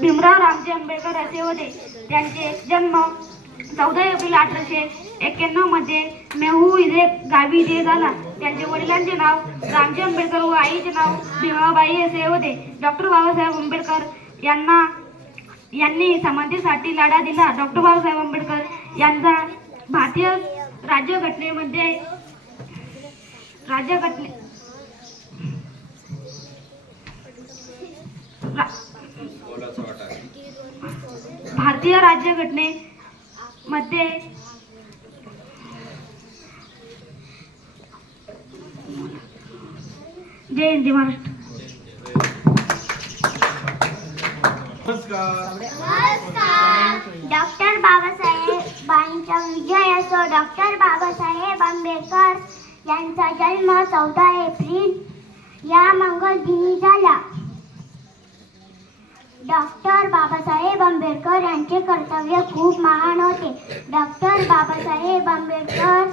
भीमराव रामजी आंबेडकर असे होते. त्यांचे जन्म चौदा एप्रिल अठराशे एक्क्याण्णवमध्ये मेहू इथे गावी इथे झाला. त्यांच्या वडिलांचे नाव रामजी आंबेडकर व आईचे नाव भीमाबाई असे होते. डॉक्टर बाबासाहेब आंबेडकर यांना यांनी समानतेसाठी लढा दिला. डॉक्टर बाबासाहेब आंबेडकर यांचा भारतीय राज्यघटनेमध्ये राज्यघटने रा- भारतीय राज्यघटनेमध्ये जय हिंदी महाराष्ट्र. नमस्कार डॉक्टर बाबासाहेबांच्या विजय असो डॉक्टर बाबासाहेब आंबेडकर यांचा जन्म चौदा एप्रिल या मंगल दिनी झाला. डॉक्टर बाबासाहेब आंबेडकर यांचे कर्तव्य खूप महान होते. डॉक्टर बाबासाहेब आंबेडकर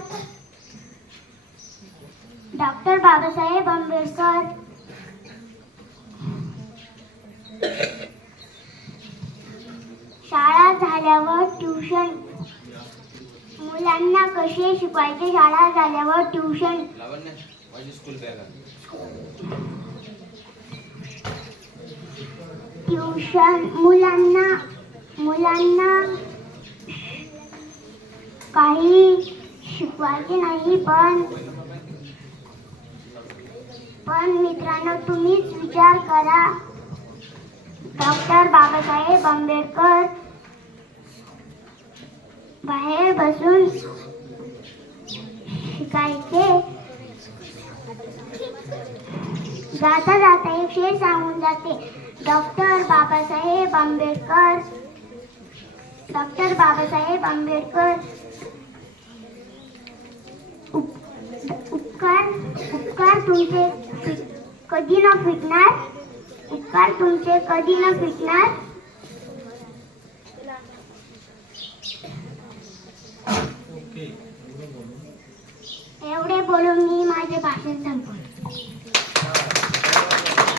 डॉक्टर बाबासाहेब आंबेडकर शाळा झाल्यावर ट्युशन मुलांना कसे शिकवायचे? शाळा झाल्यावर ट्युशन स्कूल ट्युशन मुलांना मुलांना काही शिकवायचे नाही पण पण मित्रांनो तुम्हीच विचार करा. डॉक्टर बाबासाहेब आंबेडकर बाहेर बसून शिकायचे. जाता जाता एक शेर सांगून जाते. डॉक्टर बाबासाहेब आंबेडकर. डॉक्टर बाबासाहेब आंबेडकर. उप- उपकार उपकार तुमचे कधी न फिटणार? उपकार तुमचे कधी न फिटणार? एवढे बोलून मी माझे भाषण